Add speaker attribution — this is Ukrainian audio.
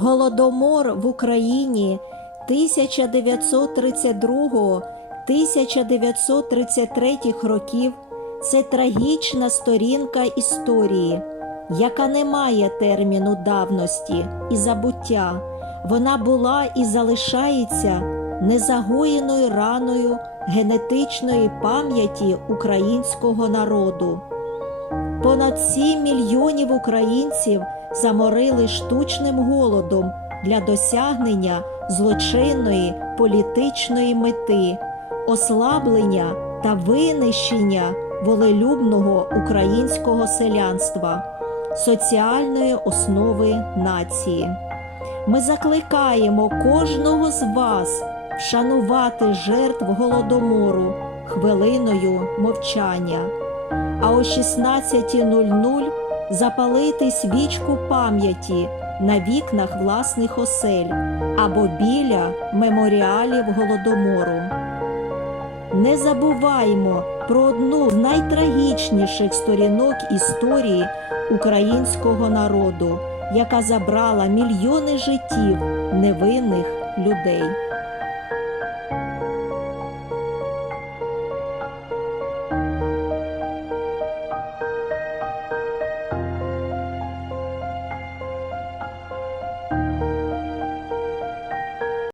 Speaker 1: Голодомор в Україні 1932-1933 років це трагічна сторінка історії, яка не має терміну давності і забуття. Вона була і залишається незагоєною раною генетичної пам'яті українського народу. Понад 7 мільйонів українців заморили штучним голодом для досягнення злочинної політичної мети, ослаблення та винищення волелюбного українського селянства, соціальної основи нації. Ми закликаємо кожного з вас вшанувати жертв голодомору хвилиною мовчання а о 16.00 запалити свічку пам'яті на вікнах власних осель або біля меморіалів голодомору. Не забуваймо про одну з найтрагічніших сторінок історії українського народу, яка забрала мільйони життів невинних людей.